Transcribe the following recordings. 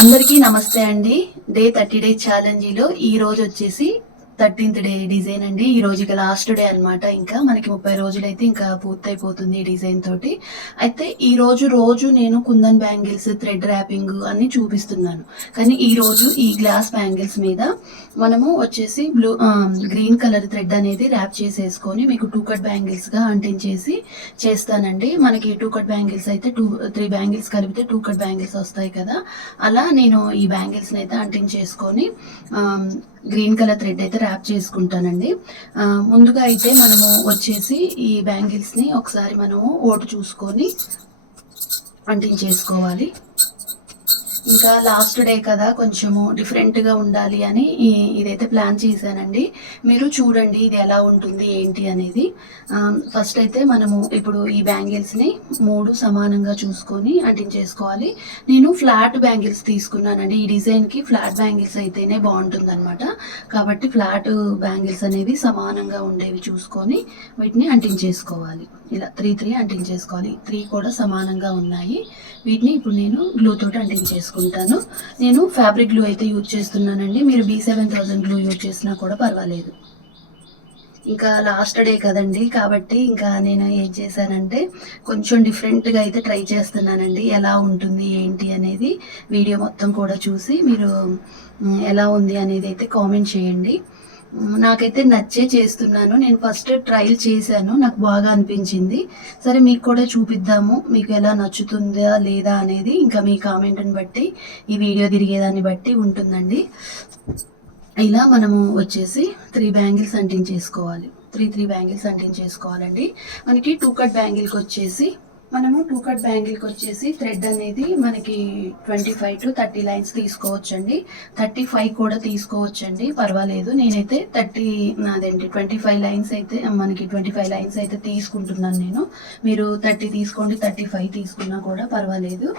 అందరికీ నమస్తే అండి. డే 30 డేస్ ఛాలెంజ్‌లో ఈ రోజు వచ్చేసి 13థ్ డే డిజైన్ అండి. ఈ రోజు ఇక లాస్ట్ డే అన్నమాట. ఇంకా మనకి 30 రోజులైతే ఇంకా పూర్తయిపోతుంది ఈ డిజైన్ తోటి. అయితే ఈ రోజు నేను కుందన్ బ్యాంగిల్స్, థ్రెడ్ ర్యాపింగ్ అన్నీ చూపిస్తున్నాను. కానీ ఈ రోజు ఈ గ్లాస్ బ్యాంగిల్స్ మీద మనము వచ్చేసి గ్రీన్ కలర్ థ్రెడ్ అనేది ర్యాప్ చేసేసుకొని మీకు 2 కట్ బ్యాంగిల్స్‌గా అంటించేసి చేస్తానండి. మనకి 2 కట్ బ్యాంగిల్స్ అయితే 3 బ్యాంగిల్స్ కలిపితే 2 కట్ బ్యాంగిల్స్ వస్తాయి కదా! అలా నేను ఈ బ్యాంగిల్స్‌ని అయితే అంటించేసుకొని గ్రీన్ కలర్ థ్రెడ్ అయితే ర్యాప్ చేసుకుంటానండి. ముందుగా అయితే మనము వచ్చేసి ఈ బ్యాంగిల్స్‌ని ఒకసారి మనము ఓటు చూసుకొని అంటించేసుకోవాలి. ఇంకా లాస్ట్ డే కదా, కొంచెము డిఫరెంట్‌గా ఉండాలి అని ఇదైతే ప్లాన్ చేశానండి. మీరు చూడండి ఇది ఎలా ఉంటుంది ఏంటి అనేది. ఫస్ట్ అయితే మనము ఇప్పుడు ఈ బ్యాంగిల్స్‌ని 3 సమానంగా చూసుకొని అంటించేసుకోవాలి. నేను ఫ్లాట్ బ్యాంగిల్స్ తీసుకున్నానండి. ఈ డిజైన్‌కి ఫ్లాట్ బ్యాంగిల్స్ అయితేనే బాగుంటుందన్నమాట. కాబట్టి ఫ్లాట్ బ్యాంగిల్స్ అనేవి సమానంగా ఉండేవి చూసుకొని వీటిని అంటించేసుకోవాలి. ఇలా 3 అంటించేసుకోవాలి. 3 కూడా సమానంగా ఉన్నాయి. వీటిని ఇప్పుడు నేను గ్లూ తోటి అంటించేసుకుంటాను. నేను ఫ్యాబ్రిక్ గ్లూ అయితే యూజ్ చేస్తున్నానండి. మీరు B7000 గ్లూ యూజ్ చేసినా కూడా పర్వాలేదు. ఇంకా లాస్ట్ డే కదండి, కాబట్టి ఇంకా నేను ఏం చేశానంటే కొంచెం డిఫరెంట్గా అయితే ట్రై చేస్తున్నానండి. ఎలా ఉంటుంది ఏంటి అనేది వీడియో మొత్తం కూడా చూసి మీరు ఎలా ఉంది అనేది అయితే కామెంట్ చేయండి. నాకైతే నచ్చే చేస్తున్నాను. నేను ఫస్ట్ ట్రయల్ చేశాను, నాకు బాగా అనిపించింది. సరే మీకు కూడా చూపిద్దాము, మీకు ఎలా నచ్చుతుందా లేదా అనేది ఇంకా మీ కామెంట్ని బట్టి ఈ వీడియో తిరిగేదాన్ని బట్టి ఉంటుందండి. ఇలా మనము వచ్చేసి 3 బ్యాంగిల్స్ అంటించేసుకోవాలి. 3 బ్యాంగిల్స్ అంటించేసుకోవాలండి. మనకి 2 కట్ బ్యాంగిల్కి వచ్చేసి మనము 2 కట్ బ్యాంగిల్కి వచ్చేసి థ్రెడ్ అనేది మనకి 25 to 30 లైన్స్ తీసుకోవచ్చండి. 35 కూడా తీసుకోవచ్చండి, పర్వాలేదు. నేనైతే 25 లైన్స్ అయితే మనకి 25 లైన్స్ అయితే తీసుకుంటున్నాను నేను. మీరు 30 తీసుకోండి, 35 తీసుకున్నా కూడా పర్వాలేదు.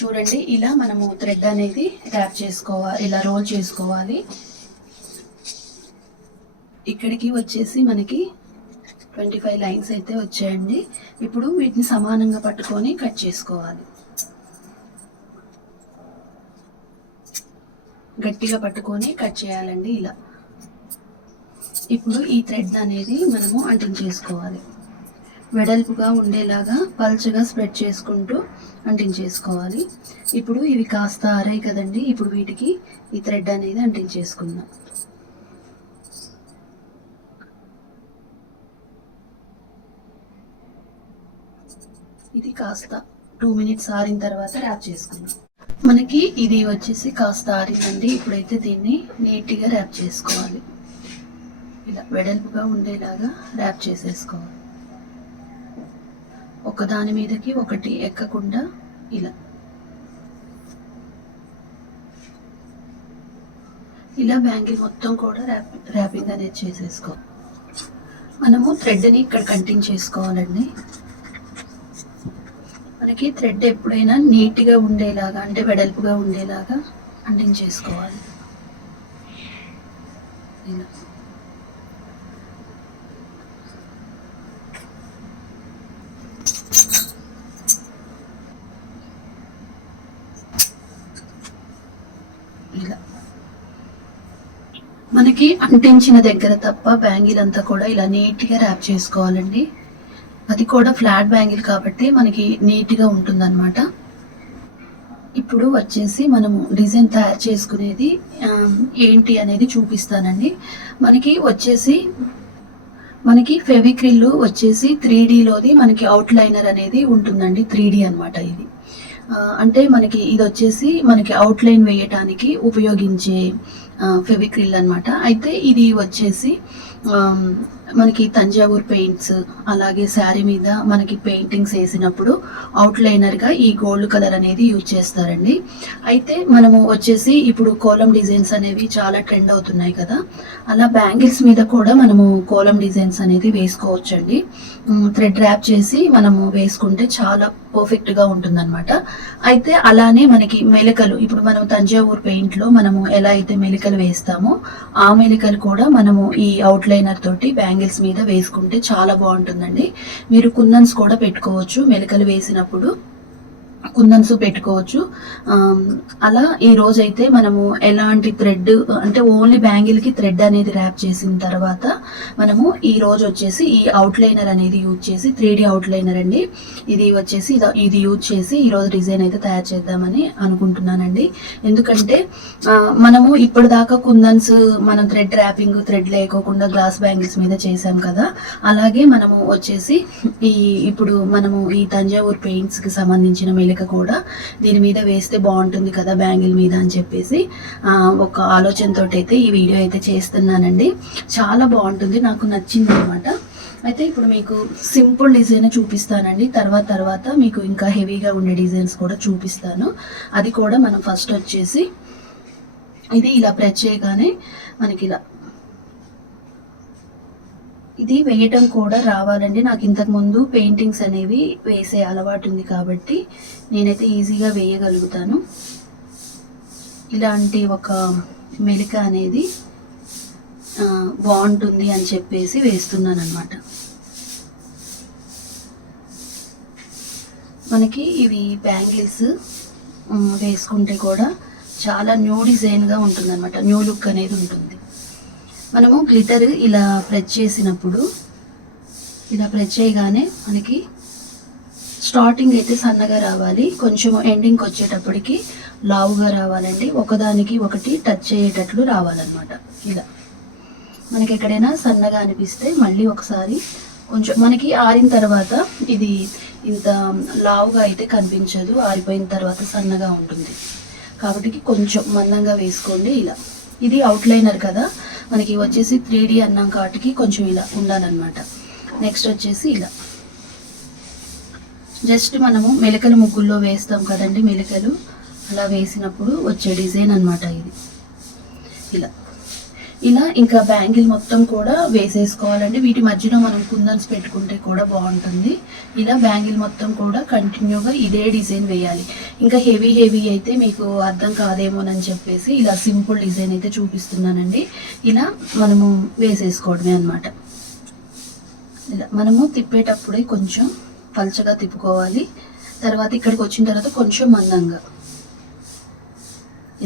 చూడండి, ఇలా మనము థ్రెడ్ అనేది ర్యాప్ చేసుకోవాలి, ఇలా రోల్ చేసుకోవాలి. ఇక్కడికి వచ్చేసి మనకి 25 లైన్స్ అయితే వచ్చాయండి. ఇప్పుడు వీటిని సమానంగా పట్టుకొని కట్ చేసుకోవాలి. గట్టిగా పట్టుకొని కట్ చేయాలండి ఇలా. ఇప్పుడు ఈ థ్రెడ్ అనేది మనము అంటించేసుకోవాలి. వెడల్పుగా ఉండేలాగా పల్చగా స్ప్రెడ్ చేసుకుంటూ అంటించేసుకోవాలి. ఇప్పుడు ఇవి కాస్త ఆరాయి కదండి, ఇప్పుడు వీటికి ఈ థ్రెడ్ అనేది అంటించేసుకుందాం. ఇది కాస్త 2 minutes ఆరిన తర్వాత ర్యాప్ చేసుకుందాం. మనకి ఇది వచ్చేసి కాస్త ఆరిందండి. ఇప్పుడైతే దీన్ని నీట్గా ర్యాప్ చేసుకోవాలి. ఇలా వెడల్పుగా ఉండేలాగా ర్యాప్ చేసేసుకోవాలి. ఒకదాని మీదకి ఒకటి ఎక్కకుండా ఇలా బ్యాంగిల్ మొత్తం కూడా ర్యాపింగ్ అనేది చేసేసుకోవాలి. మనము థ్రెడ్ని ఇక్కడ అంటించేసుకోవాలండి. మనకి థ్రెడ్ ఎప్పుడైనా నీట్గా ఉండేలాగా, అంటే వెడల్పుగా ఉండేలాగా అంటించేసుకోవాలి. ఇలా ఇలా మనకి అంటించిన దగ్గర తప్ప బ్యాంగిల్ అంతా కూడా ఇలా నీట్గా ర్యాప్ చేసుకోవాలండి. అది కూడా ఫ్లాట్ బ్యాంగిల్ కాబట్టి మనకి నీట్గా ఉంటుందన్నమాట. ఇప్పుడు వచ్చేసి మనము డిజైన్ తయారు చేసుకునేది ఏంటి అనేది చూపిస్తానండి. మనకి ఫెవిక్రిల్ వచ్చేసి 3Dలోది మనకి అవుట్లైనర్ అనేది ఉంటుందండి. 3D అనమాట ఇది. అంటే మనకి ఇది వచ్చేసి మనకి అవుట్లైన్ వేయటానికి ఉపయోగించే ఫెవిక్రిల్ అనమాట. అయితే ఇది వచ్చేసి మనకి తంజావూర్ పెయింట్స్, అలాగే శారీ మీద మనకి పెయింటింగ్స్ వేసినప్పుడు అవుట్లైనర్గా ఈ గోల్డ్ కలర్ అనేది యూజ్ చేస్తారండి. అయితే మనము వచ్చేసి ఇప్పుడు కోలం డిజైన్స్ అనేవి చాలా ట్రెండ్ అవుతున్నాయి కదా, అలా బ్యాంగిల్స్ మీద కూడా మనము కోలం డిజైన్స్ అనేది వేసుకోవచ్చండి. థ్రెడ్ ర్యాప్ చేసి మనము వేసుకుంటే చాలా పర్ఫెక్ట్గా ఉంటుందన్నమాట. అయితే అలానే మనకి మెలికలు, ఇప్పుడు మనం తంజావూర్ పెయింట్లో మనము ఎలా అయితే మెలికలు వేస్తామో ఆ మెలికలు కూడా మనము ఈ అవుట్లైనర్ తోటి బ్యాంగిల్స్ మీద వేసుకుంటే చాలా బాగుంటుందండి. మీరు కుందన్స్ కూడా పెట్టుకోవచ్చు మెలికలు వేసినప్పుడు. కుందన్స్ పెట్టుకోవచ్చు. అలా ఈ రోజైతే మనము ఎలాంటి థ్రెడ్ అంటే ఓన్లీ బ్యాంగిల్కి థ్రెడ్ అనేది ర్యాప్ చేసిన తర్వాత మనము ఈ రోజు వచ్చేసి ఈ అవుట్లైనర్ అనేది యూజ్ చేసి 3D అవుట్లైనర్ అండి, ఇది వచ్చేసి ఇది యూజ్ చేసి ఈరోజు డిజైన్ అయితే తయారు చేద్దామని అనుకుంటున్నానండి. ఎందుకంటే మనము ఇప్పటిదాకా కుందన్స్ మనం థ్రెడ్ ర్యాపింగ్ థ్రెడ్ లేకోకుండా గ్లాస్ బ్యాంగిల్స్ మీద చేసాం కదా, అలాగే మనము వచ్చేసి ఇప్పుడు మనము ఈ తంజావూర్ పెయింట్స్కి సంబంధించిన మెలిక కూడా దీని మీద వేస్తే బాగుంటుంది కదా బ్యాంగిల్ మీద అని చెప్పేసి ఒక ఆలోచనతో అయితే ఈ వీడియో అయితే చేస్తున్నానండి. చాలా బాగుంటుంది, నాకు నచ్చింది అనమాట. అయితే ఇప్పుడు మీకు సింపుల్ డిజైన్ చూపిస్తానండి, తర్వాత మీకు ఇంకా హెవీగా ఉండే డిజైన్స్ కూడా చూపిస్తాను. అది కూడా మనం ఫస్ట్ వచ్చేసి ఇది ఇలా ప్రెస్ చేయగానే మనకి ఇలా ఇది వేయటం కూడా రావాలండి. నాకు ఇంతకుముందు పెయింటింగ్స్ అనేవి వేసే అలవాటు ఉంది కాబట్టి నేనైతే ఈజీగా వేయగలుగుతాను. ఇలాంటి ఒక మెలిక అనేది బాగుంటుంది అని చెప్పేసి వేస్తున్నాను అనమాట. మనకి ఇవి బ్యాంగిల్స్ వేసుకుంటే కూడా చాలా న్యూ డిజైన్గా ఉంటుంది అనమాట, న్యూ లుక్ అనేది ఉంటుంది. మనము గ్లిటర్ ఇలా ప్రెస్ చేసినప్పుడు ఇలా ప్రెస్ చేయగానే మనకి స్టార్టింగ్ అయితే సన్నగా రావాలి, కొంచెం ఎండింగ్కి వచ్చేటప్పటికి లావుగా రావాలండి, ఒకదానికి ఒకటి టచ్ అయ్యేటట్లు రావాలన్నమాట. ఇలా మనకి ఎక్కడైనా సన్నగా అనిపిస్తే మళ్ళీ ఒకసారి కొంచెం మనకి ఆరిన తర్వాత ఇది ఇంత లావుగా అయితే కనిపించదు, ఆరిపోయిన తర్వాత సన్నగా ఉంటుంది కాబట్టి కొంచెం మందంగా వేసుకోండి. ఇలా ఇది అవుట్లైనర్ కదా, మనకి వచ్చేసి 3D అన్నాం కాబట్టి కొంచెం ఇలా ఉండాలన్నమాట. నెక్స్ట్ వచ్చేసి ఇలా జస్ట్ మనము మెలికలు ముగ్గుల్లో వేస్తాం కదండి, మెలికలు అలా వేసినప్పుడు వచ్చే డిజైన్ అనమాట ఇది. ఇలా ఇంకా బ్యాంగిల్ మొత్తం కూడా వేసేసుకోవాలండి. వీటి మధ్యలో మనం కుందన్స్ పెట్టుకుంటే కూడా బాగుంటుంది. ఇలా బ్యాంగిల్ మొత్తం కూడా కంటిన్యూగా ఇదే డిజైన్ వేయాలి. ఇంకా హెవీ అయితే మీకు అర్థం కాదేమోనని చెప్పేసి ఇలా సింపుల్ డిజైన్ అయితే చూపిస్తున్నానండి. ఇలా మనము వేసేసుకోవడమే అనమాట. ఇలా మనము తిప్పేటప్పుడే కొంచెం పల్చగా తిప్పుకోవాలి, తర్వాత ఇక్కడికి వచ్చిన తర్వాత కొంచెం మందంగా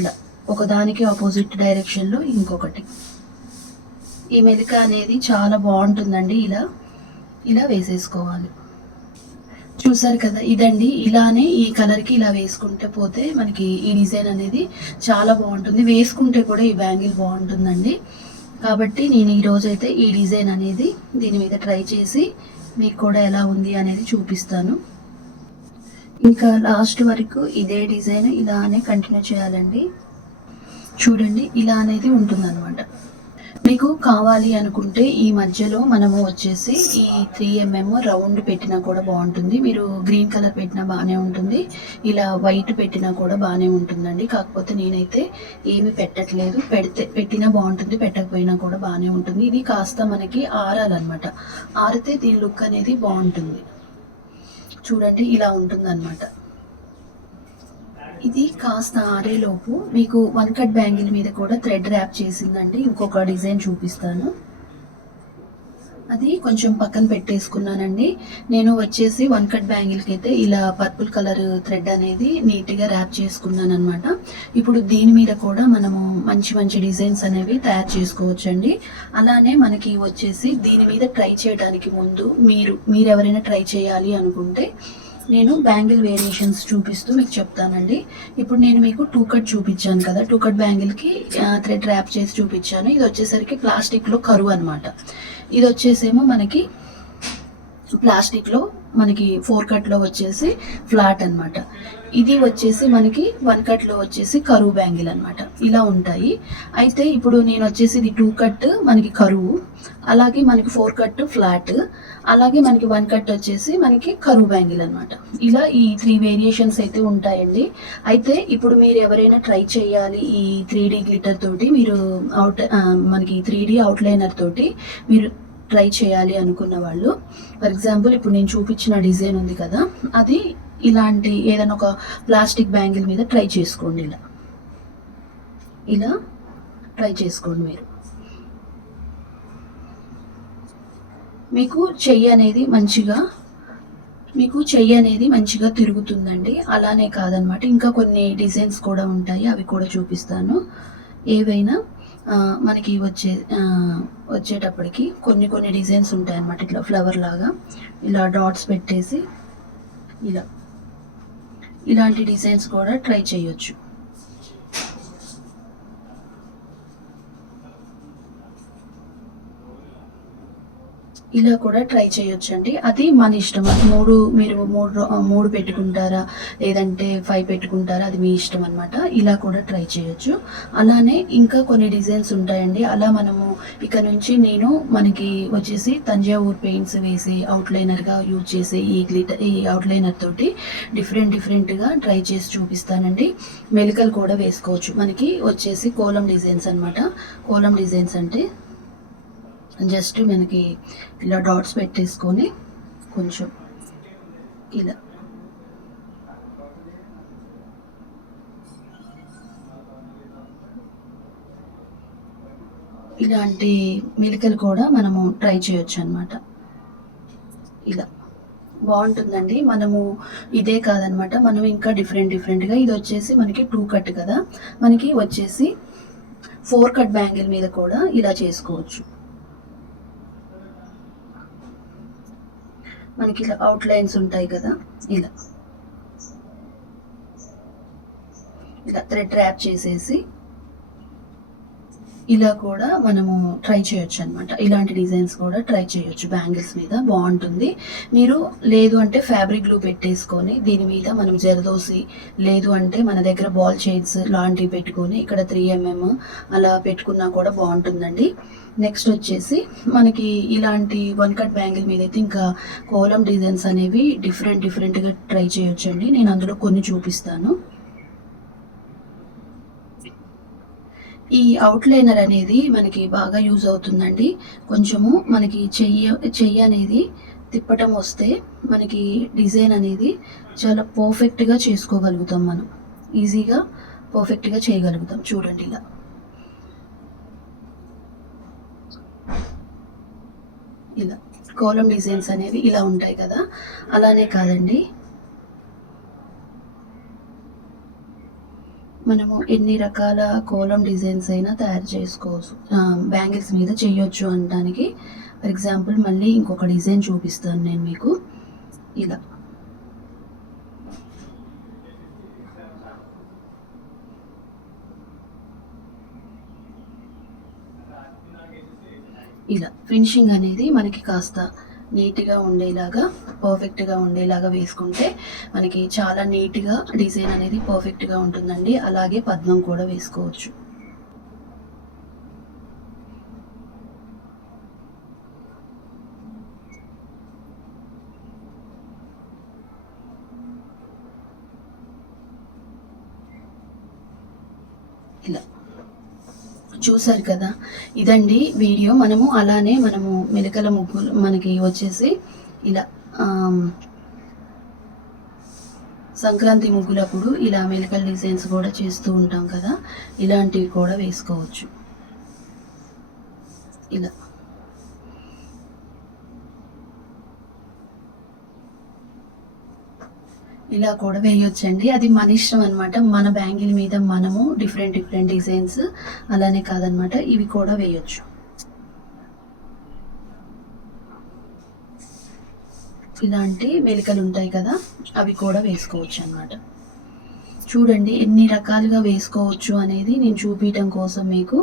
ఇలా ఒకదానికి ఆపోజిట్ డైరెక్షన్లో ఇంకొకటి. ఈ మెలిక అనేది చాలా బాగుంటుందండి, ఇలా వేసేసుకోవాలి. చూసారు కదా, ఇదండి. ఇలానే ఈ కలర్కి ఇలా వేసుకుంటే పోతే మనకి ఈ డిజైన్ అనేది చాలా బాగుంటుంది, వేసుకుంటే కూడా ఈ బ్యాంగిల్ బాగుంటుందండి. కాబట్టి నేను ఈరోజైతే ఈ డిజైన్ అనేది దీని మీద ట్రై చేసి మీకు కూడా ఎలా ఉంది అనేది చూపిస్తాను. ఇంకా లాస్ట్ వరకు ఇదే డిజైన్ ఇలానే కంటిన్యూ చేయాలండి. చూడండి, ఇలా అనేది ఉంటుందన్నమాట. మీకు కావాలి అనుకుంటే ఈ మధ్యలో మనము వచ్చేసి ఈ 3mm రౌండ్ పెట్టినా కూడా బాగుంటుంది. మీరు గ్రీన్ కలర్ పెట్టినా బాగానే ఉంటుంది, ఇలా వైట్ పెట్టినా కూడా బాగానే ఉంటుందండి. కాకపోతే నేనైతే ఏమి పెట్టట్లేదు, పెట్టినా బాగుంటుంది, పెట్టకపోయినా కూడా బాగానే ఉంటుంది. ఇది కాస్త మనకి ఆరాలన్నమాట, ఆరితే దీని లుక్ అనేది బాగుంటుంది. చూడండి, ఇలా ఉంటుందన్నమాట. ఇది కాస్త ఆరేలోపు మీకు 1 కట్ బ్యాంగిల్ మీద కూడా థ్రెడ్ ర్యాప్ చేసిందండి. ఇంకొక డిజైన్ చూపిస్తాను, అది కొంచెం పక్కన పెట్టేసుకున్నానండి. నేను వచ్చేసి 1 కట్ బ్యాంగిల్కి అయితే ఇలా పర్పుల్ కలర్ థ్రెడ్ అనేది నీట్గా ర్యాప్ చేసుకున్నాను అనమాట. ఇప్పుడు దీని మీద కూడా మనము మంచి డిజైన్స్ అనేవి తయారు చేసుకోవచ్చండి. అలానే మనకి వచ్చేసి దీని మీద ట్రై చేయడానికి ముందు మీరు ఎవరైనా ట్రై చేయాలి అనుకుంటే నేను బ్యాంగిల్ వేరియేషన్స్ చూపిస్తూ మీకు చెప్తానండి. ఇప్పుడు నేను మీకు 2 కట్ చూపించాను కదా, 2 కట్ బ్యాంగిల్కి థ్రెడ్ ర్యాప్ చేసి చూపించాను. ఇది వచ్చేసరికి ప్లాస్టిక్లో కరువు అనమాట. ఇది వచ్చేసేమో మనకి ప్లాస్టిక్లో మనకి 4 కట్లో వచ్చేసి ఫ్లాట్ అనమాట. ఇది వచ్చేసి మనకి 1 కట్లో వచ్చేసి కరువు బ్యాంగిల్ అనమాట. ఇలా ఉంటాయి. అయితే ఇప్పుడు నేను వచ్చేసి ఇది 2 కట్ మనకి కరువు, అలాగే మనకి 4 కట్ ఫ్లాట్, అలాగే మనకి 1 కట్ వచ్చేసి మనకి కరువు బ్యాంగిల్ అనమాట. ఇలా ఈ 3 వేరియేషన్స్ అయితే ఉంటాయండి. అయితే ఇప్పుడు మీరు ఎవరైనా ట్రై చేయాలి ఈ 3D గ్లిటర్ తోటి, మీరు మనకి 3D అవుట్లైనర్ తోటి మీరు ట్రై చేయాలి అనుకున్న వాళ్ళు, ఫర్ ఎగ్జాంపుల్ ఇప్పుడు నేను చూపించిన డిజైన్ ఉంది కదా, అది ఇలాంటి ఏదైనా ఒక ప్లాస్టిక్ బ్యాంగిల్ మీద ట్రై చేసుకోండి. ఇలా ట్రై చేసుకోండి. మీకు చెయ్యి అనేది మంచిగా మీకు చెయ్యి అనేది మంచిగా తిరుగుతుందండి. అలానే కాదనమాట, ఇంకా కొన్ని డిజైన్స్ కూడా ఉంటాయి, అవి కూడా చూపిస్తాను. ఏవైనా మనకి వచ్చేటప్పటికి కొన్ని డిజైన్స్ ఉంటాయన్నమాట. ఇట్లా ఫ్లవర్ లాగా ఇలా డాట్స్ పెట్టేసి ఇలాంటి డిజైన్స్ కూడా ట్రై చేయొచ్చు. ఇలా కూడా ట్రై చేయొచ్చండి. అది మన ఇష్టం. మీరు మూడు పెట్టుకుంటారా, లేదంటే 5 పెట్టుకుంటారా, అది మీ ఇష్టం అనమాట. ఇలా కూడా ట్రై చేయొచ్చు. అలానే ఇంకా కొన్ని డిజైన్స్ ఉంటాయండి. అలా మనము ఇక నుంచి మనకి వచ్చేసి తంజావూర్ పెయింట్స్ వేసి అవుట్లైనర్గా యూజ్ చేసే ఈ అవుట్లైనర్ తోటి డిఫరెంట్గా ట్రై చేసి చూపిస్తానండి. మెలికలు కూడా వేసుకోవచ్చు. మనకి వచ్చేసి కోలం డిజైన్స్ అనమాట. కోలం డిజైన్స్ అంటే జస్ట్ మనకి ఇలా డాట్స్ పెట్టేసుకొని కొంచెం ఇలా ఇలాంటి మెలికలు కూడా మనము ట్రై చేయొచ్చు అనమాట. ఇలా బాగుంటుందండి. మనము ఇదే కాదనమాట, మనం ఇంకా డిఫరెంట్గా ఇది వచ్చేసి మనకి 2 కట్ కదా, మనకి వచ్చేసి 4 కట్ బ్యాంగిల్ మీద కూడా ఇలా చేసుకోవచ్చు. మనకి ఇలా అవుట్లైన్స్ ఉంటాయి కదా, ఇలా థ్రెడ్ ర్యాప్ చేసేసి ఇలా కూడా మనము ట్రై చేయొచ్చు అనమాట. ఇలాంటి డిజైన్స్ కూడా ట్రై చేయొచ్చు బ్యాంగిల్స్ మీద, బాగుంటుంది. మీరు లేదు అంటే ఫ్యాబ్రిక్ గ్లూ పెట్టేసుకొని దీని మీద మనం జరదోసి, లేదు అంటే మన దగ్గర బాల్ చైన్స్ లాంటివి పెట్టుకొని ఇక్కడ 3mm అలా పెట్టుకున్నా కూడా బాగుంటుందండి. నెక్స్ట్ వచ్చేసి మనకి ఇలాంటి 1 కట్ బ్యాంగిల్ మీద అయితే ఇంకా కోలం డిజైన్స్ అనేవి డిఫరెంట్గా ట్రై చేయొచ్చండి. నేను అందులో కొన్ని చూపిస్తాను. ఈ అవుట్లైనర్ అనేది మనకి బాగా యూజ్ అవుతుందండి. కొంచెము మనకి చెయ్యి అనేది తిప్పటం వస్తే మనకి డిజైన్ అనేది చాలా పర్ఫెక్ట్గా చేసుకోగలుగుతాం. మనం ఈజీగా పర్ఫెక్ట్గా చేయగలుగుతాం. చూడండి, ఇలా కోలం డిజైన్స్ అనేవి ఇలా ఉంటాయి కదా, అలానే కాదండి, మనము ఎన్ని రకాల కోలం డిజైన్స్ అయినా తయారు చేసుకోవచ్చు, బ్యాంగిల్స్ మీద చేయొచ్చు అనడానికి. ఫర్ ఎగ్జాంపుల్ మళ్ళీ ఇంకొక డిజైన్ చూపిస్తాను నేను మీకు. ఇలా ఫినిషింగ్ అనేది మనకి కాస్త నీట్గా ఉండేలాగా, పర్ఫెక్ట్గా ఉండేలాగా వేసుకుంటే మనకి చాలా నీట్గా డిజైన్ అనేది పర్ఫెక్ట్గా ఉంటుందండి. అలాగే పద్మం కూడా వేసుకోవచ్చు. ఇలా చూసారు కదా, ఇదండి వీడియో. మనము మెలికల ముగ్గులు మనకి వచ్చేసి ఇలా సంక్రాంతి ముగ్గులప్పుడు ఇలా మెలికల డిజైన్స్ కూడా చేస్తూ ఉంటాం కదా, ఇలాంటివి కూడా వేసుకోవచ్చు. ఇలా కూడా వేయొచ్చండి. అది మన ఇష్టం అనమాట. మన బ్యాంగిల్ మీద మనము డిఫరెంట్ డిజైన్స్ అలానే కాదనమాట, ఇవి కూడా వేయొచ్చు. ఇలాంటి మెలికలు ఉంటాయి కదా, అవి కూడా వేసుకోవచ్చు అనమాట. చూడండి ఎన్ని రకాలుగా వేసుకోవచ్చు అనేది నేను చూపించడం కోసం మీకు.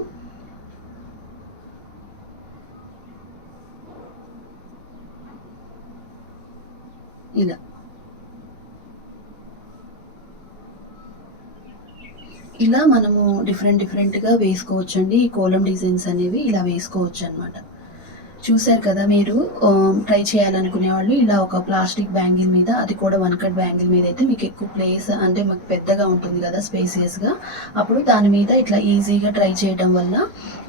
ఇలా మనము డిఫరెంట్గా వేసుకోవచ్చండి. ఈ కోలం డిజైన్స్ అనేవి ఇలా వేసుకోవచ్చు అనమాట. చూసారు కదా, మీరు ట్రై చేయాలనుకునే వాళ్ళు ఇలా ఒక ప్లాస్టిక్ బ్యాంగిల్ మీద, అది కూడా 1 కట్ బ్యాంగిల్ మీద అయితే మీకు ఎక్కువ ప్లేస్ అంటే మాకు పెద్దగా ఉంటుంది కదా, స్పేసియస్గా, అప్పుడు దాని మీద ఇట్లా ఈజీగా ట్రై చేయడం వల్ల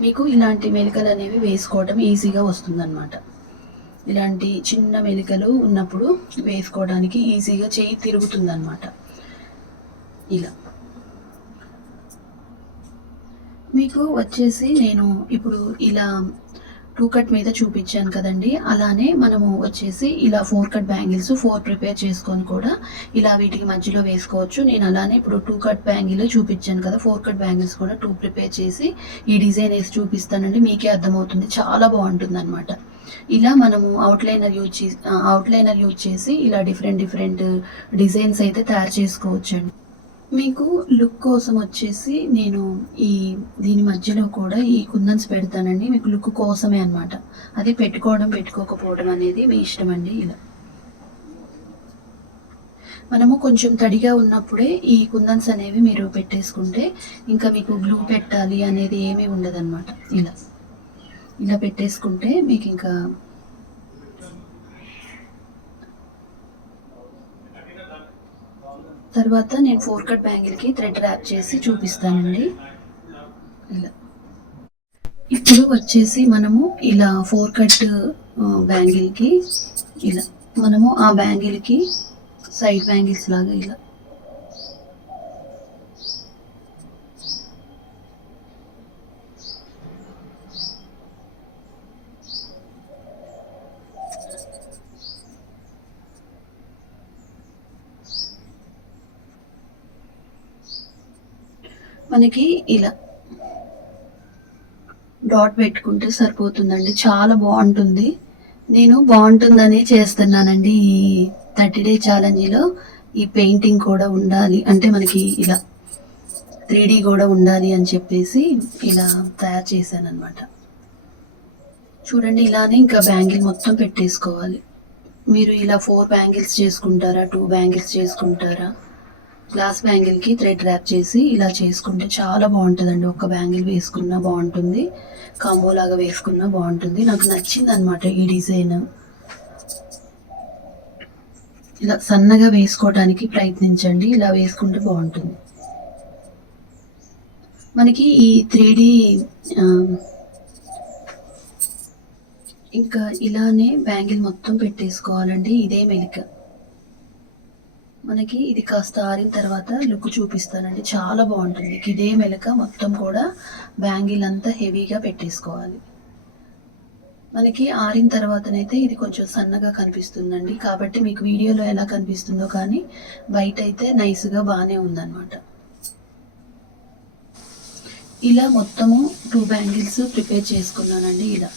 మీకు ఇలాంటి మెలికలు అనేవి వేసుకోవడం ఈజీగా వస్తుందన్నమాట. ఇలాంటి చిన్న మెలికలు ఉన్నప్పుడు వేసుకోవడానికి ఈజీగా చేయి తిరుగుతుందన్నమాట. ఇలా మీకు వచ్చేసి నేను ఇప్పుడు ఇలా 2 కట్ మీద చూపించాను కదండి, అలానే మనము వచ్చేసి ఇలా 4 కట్ బ్యాంగిల్స్ 4 ప్రిపేర్ చేసుకొని కూడా ఇలా వీటికి మధ్యలో వేసుకోవచ్చు. నేను అలానే ఇప్పుడు 2 కట్ బ్యాంగిల్ చూపించాను కదా, 4 కట్ బ్యాంగిల్స్ కూడా 2 ప్రిపేర్ చేసి ఈ డిజైన్ వేసి చూపిస్తానండి. మీకే అర్థమవుతుంది, చాలా బాగుంటుంది అనమాట. ఇలా మనము అవుట్లైనర్ యూజ్ చేసి ఇలా డిఫరెంట్ డిజైన్స్ అయితే తయారు చేసుకోవచ్చండి. మీకు లుక్ కోసం వచ్చేసి నేను దీని మధ్యలో కూడా ఈ కుందన్స్ పెడతానండి. మీకు లుక్ కోసమే అనమాట. అది పెట్టుకోకపోవడం అనేది మీ ఇష్టం అండి. ఇలా మనము కొంచెం తడిగా ఉన్నప్పుడే ఈ కుందన్స్ అనేవి మీరు పెట్టేసుకుంటే ఇంకా మీకు గ్లూ పెట్టాలి అనేది ఏమీ ఉండదన్నమాట. ఇలా పెట్టేసుకుంటే మీకు ఇంకా తర్వాత నేను 4 కట్ బ్యాంగిల్కి థ్రెడ్ ర్యాప్ చేసి చూపిస్తానండి. ఇలా ఇప్పుడు వచ్చేసి మనము ఇలా 4 కట్ బ్యాంగిల్కి ఇలా మనము ఆ బ్యాంగిల్కి సైడ్ బ్యాంగిల్స్ లాగా ఇలా మనకి ఇలా డాట్ పెట్టుకుంటే సరిపోతుందండి. చాలా బాగుంటుంది. నేను బాగుంటుందని చేస్తున్నానండి. ఈ 30 డే ఛాలెంజ్లో ఈ పెయింటింగ్ కూడా ఉండాలి అంటే మనకి ఇలా 3D కూడా ఉండాలి అని చెప్పేసి ఇలా తయారు చేశాను అనమాట. చూడండి, ఇలానే ఇంకా బ్యాంగిల్ మొత్తం పెట్టేసుకోవాలి. మీరు ఇలా 4 బ్యాంగిల్స్ చేసుకుంటారా, 2 బ్యాంగిల్స్ చేసుకుంటారా? గ్లాస్ బ్యాంగిల్కి థ్రెడ్ ర్యాప్ చేసి ఇలా చేసుకుంటే చాలా బాగుంటుందండి. ఒక బ్యాంగిల్ వేసుకున్నా బాగుంటుంది, కాంబో లాగా వేసుకున్నా బాగుంటుంది. నాకు నచ్చింది అనమాట ఈ డిజైన్. ఇలా సన్నగా వేసుకోవడానికి ప్రయత్నించండి. ఇలా వేసుకుంటే బాగుంటుంది. మనకి ఈ 3D ఇంకా ఇలానే బ్యాంగిల్ మొత్తం పెట్టేసుకోవాలండి. ఇదే మెలిక. మనకి ఇది కాస్త ఆరిన తర్వాత లుక్ చూపిస్తానండి. చాలా బాగుంటుంది. ఇదే మెలక మొత్తం కూడా బ్యాంగిల్ అంతా హెవీగా పెట్టేసుకోవాలి. మనకి ఆరిన తర్వాతనైతే ఇది కొంచెం సన్నగా కనిపిస్తుందండి. కాబట్టి మీకు వీడియోలో ఎలా కనిపిస్తుందో కానీ బయట అయితే నైస్గా బాగానే ఉందన్నమాట. ఇలా మొత్తము 2 బ్యాంగిల్స్ ప్రిపేర్ చేసుకున్నానండి. ఇలా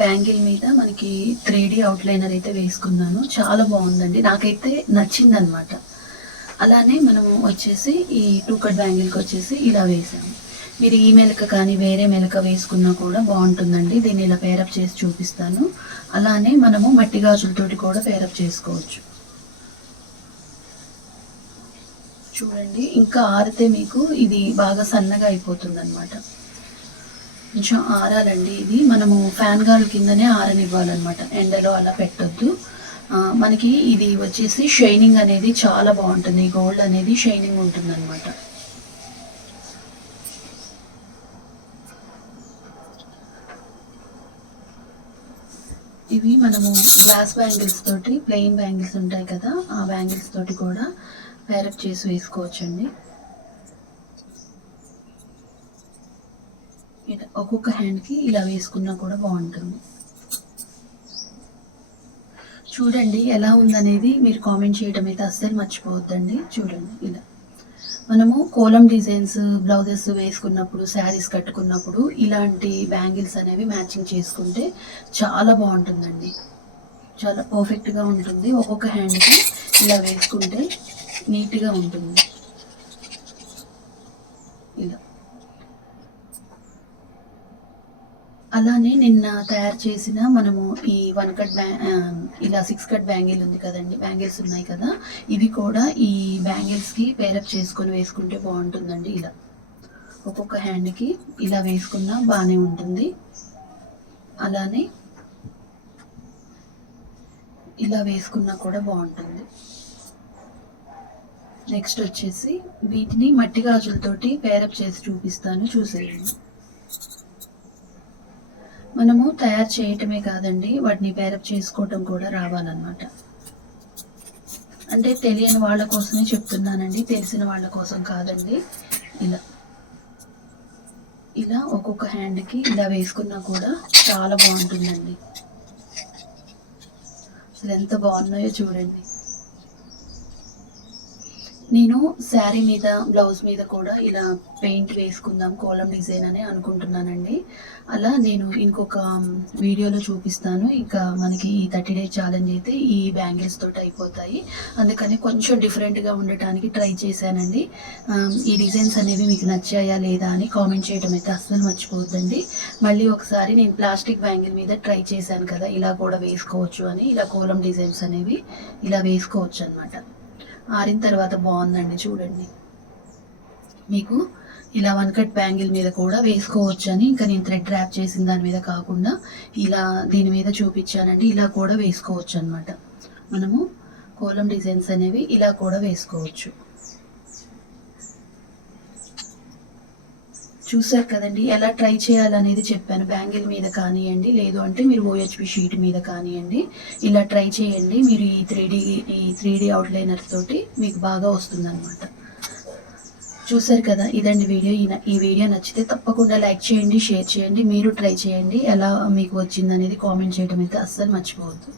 బ్యాంగిల్ మీద మనకి 3D అవుట్లైనర్ అయితే వేసుకున్నాను. చాలా బాగుందండి, నాకైతే నచ్చిందనమాట. అలానే మనము వచ్చేసి ఈ 2 కట్ బ్యాంగిల్కి వచ్చేసి ఇలా వేసాము. మీరు ఈ మెలక కానీ వేరే మెలక వేసుకున్నా కూడా బాగుంటుందండి. దీన్ని ఇలా పేరప్ చేసి చూపిస్తాను. అలానే మనము మట్టి గాజులతోటి కూడా పేరప్ చేసుకోవచ్చు. చూడండి, ఇంకా ఆరితే మీకు ఇది బాగా సన్నగా అయిపోతుంది అనమాట. కొంచెం ఆరాలండి. ఇది మనము ఫ్యాన్ గాలి కిందనే ఆరనివ్వాలన్నమాట, ఎండలో అలా పెట్టొద్దు. మనకి ఇది వచ్చేసి షైనింగ్ అనేది చాలా బాగుంటుంది. గోల్డ్ అనేది షైనింగ్ ఉంటుంది అనమాట. ఇవి మనము గ్లాస్ బ్యాంగిల్స్ తోటి, ప్లెయిన్ బ్యాంగిల్స్ ఉంటాయి కదా, ఆ బ్యాంగిల్స్ తోటి కూడా పేరప్ చేసి వేసుకోవచ్చండి. ఒక్కొక్క హ్యాండ్కి ఇలా వేసుకున్నా కూడా బాగుంటుంది. చూడండి ఎలా ఉందనేది మీరు కామెంట్ చేయడం అయితే అస్సలు మర్చిపోవద్దండి. చూడండి, ఇలా మనము కోలం డిజైన్స్ బ్లౌజెస్ వేసుకున్నప్పుడు, శారీస్ కట్టుకున్నప్పుడు ఇలాంటి బ్యాంగిల్స్ అనేవి మ్యాచింగ్ చేసుకుంటే చాలా బాగుంటుందండి. చాలా పర్ఫెక్ట్గా ఉంటుంది. ఒక్కొక్క హ్యాండ్కి ఇలా వేసుకుంటే నీట్గా ఉంటుంది. ఇలా అలానే నిన్న తయారు చేసిన మనము ఈ 1 కట్ ఇలా 6 కట్ బ్యాంగిల్ ఉంది కదండి, బ్యాంగిల్స్ ఉన్నాయి కదా, ఇవి కూడా ఈ బ్యాంగిల్స్కి పేరప్ చేసుకొని వేసుకుంటే బాగుంటుందండి. ఇలా ఒక్కొక్క హ్యాండ్కి ఇలా వేసుకున్నా బాగానే ఉంటుంది. అలానే ఇలా వేసుకున్నా కూడా బాగుంటుంది. నెక్స్ట్ వచ్చేసి వీటిని మట్టి గాజులతోటి పేరప్ చేసి చూపిస్తాను, చూసేయండి. మనము తయారు చేయటమే కాదండి, వాటిని పేరప్ చేసుకోవటం కూడా రావాలన్నమాట. అంటే తెలియని వాళ్ళ కోసమే చెప్తున్నానండి, తెలిసిన వాళ్ళ కోసం కాదండి. ఇలా ఇలా ఒక్కొక్క హ్యాండ్కి ఇలా వేసుకున్నా కూడా చాలా బాగుంటుందండి. అసలు ఎంత బాగున్నాయో చూడండి. నేను శారీ మీద, బ్లౌజ్ మీద కూడా ఇలా పెయింట్ వేసుకుందాం కోలం డిజైన్ అని అనుకుంటున్నానండి. అలా నేను ఇంకొక వీడియోలో చూపిస్తాను. ఇంకా మనకి ఈ 30 డేస్ ఛాలెంజ్ అయితే ఈ బ్యాంగిల్స్ తోటి అయిపోతాయి. అందుకని కొంచెం డిఫరెంట్‌గా ఉండటానికి ట్రై చేశానండి. ఈ డిజైన్స్ అనేవి మీకు నచ్చాయా లేదా అని కామెంట్ చేయడం అయితే అస్సలు మర్చిపోవద్దండి. మళ్ళీ ఒకసారి నేను ప్లాస్టిక్ బ్యాంగిల్ మీద ట్రై చేశాను కదా! ఇలా కూడా వేసుకోవచ్చు అని. ఇలా కోలం డిజైన్స్ అనేవి ఇలా వేసుకోవచ్చనమాట. ఆరిన తర్వాత బాగుందండి చూడండి. మీకు ఇలా వన్ కట్ బ్యాంగిల్ మీద కూడా వేసుకోవచ్చని ఇంకా నేను థ్రెడ్ ర్యాప్ చేసిన దాని మీద కాకుండా ఇలా దీని మీద చూపించానండి. ఇలా కూడా వేసుకోవచ్చు అనమాట. మనము కోలం డిజైన్స్ అనేవి ఇలా కూడా వేసుకోవచ్చు. చూసారు కదండి ఎలా ట్రై చేయాలనేది చెప్పాను. బ్యాంగిల్ మీద కానివ్వండి, లేదు అంటే మీరు OHP షీట్ మీద కానివ్వండి, ఇలా ట్రై చేయండి. మీరు ఈ 3D అవుట్లైనర్ తోటి మీకు బాగా వస్తుందన్నమాట. చూసారు కదా, ఇదండి వీడియో. ఈ వీడియో నచ్చితే తప్పకుండా లైక్ చేయండి, షేర్ చేయండి, మీరు ట్రై చేయండి. ఎలా మీకు వచ్చిందనేది కామెంట్ చేయడం అయితే అస్సలు మర్చిపోవద్దు.